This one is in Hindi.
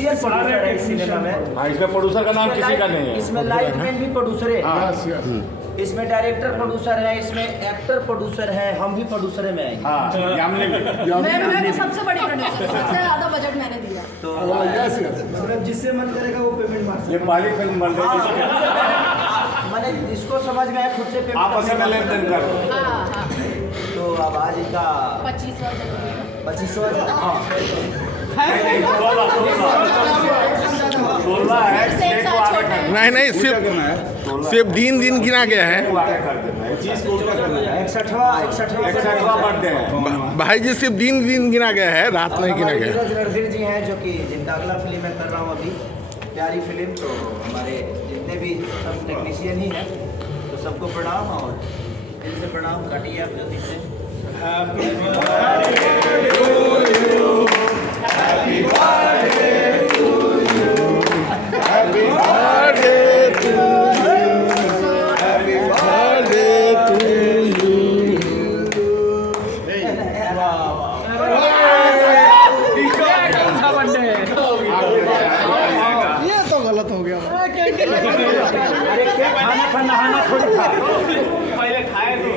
टेक्नीशियन प्रोड्यूसर है इस सिनेमा में। हाँ, इसमें प्रोड्यूसर का नाम किसी का नहीं है। इसमें लाइटमैन भी प्रोड्यूसर है, इसमें डायरेक्टर प्रोड्यूसर है, इसमें एक्टर प्रोड्यूसर है, हम भी प्रोड्यूसर में आएंगे। हाँ, यामिनी भी। मैं तो सबसे बड़ी प्रोड्यूसर, सबसे ज्यादा बजट मैंने दिया। तो जिससे मन करेगा वो पेमेंट मार ये पहली फिल्म बन रही है। मैंने इसको समझ में आया, खुद से पेमेंट आपस में लेन देन करो। हाँ हाँ तो अब आज का 25वां 25वां 16 है। एक साल छोटा है। नहीं नहीं, सिर्फ दिन गिना गया है। 61वां बर्थडे है। भाई जी सिर्फ दिन गिना गया है, रात नहीं गिना गया है। नीरज रणधीर जी हैं जो कि जिनका अगला फिल्म मैं कर रहा हूँ अभी, प्यारी फिल्म। तो हमारे जितने भी सब टेक्नीशियन ही हैं, तो सबको प्रणाम और दिल से प्रणाम। काटिए आप जल्दी से। ये तो गलत हो गया। अरे खाना नहाना थोड़ी था, पहले खाए तो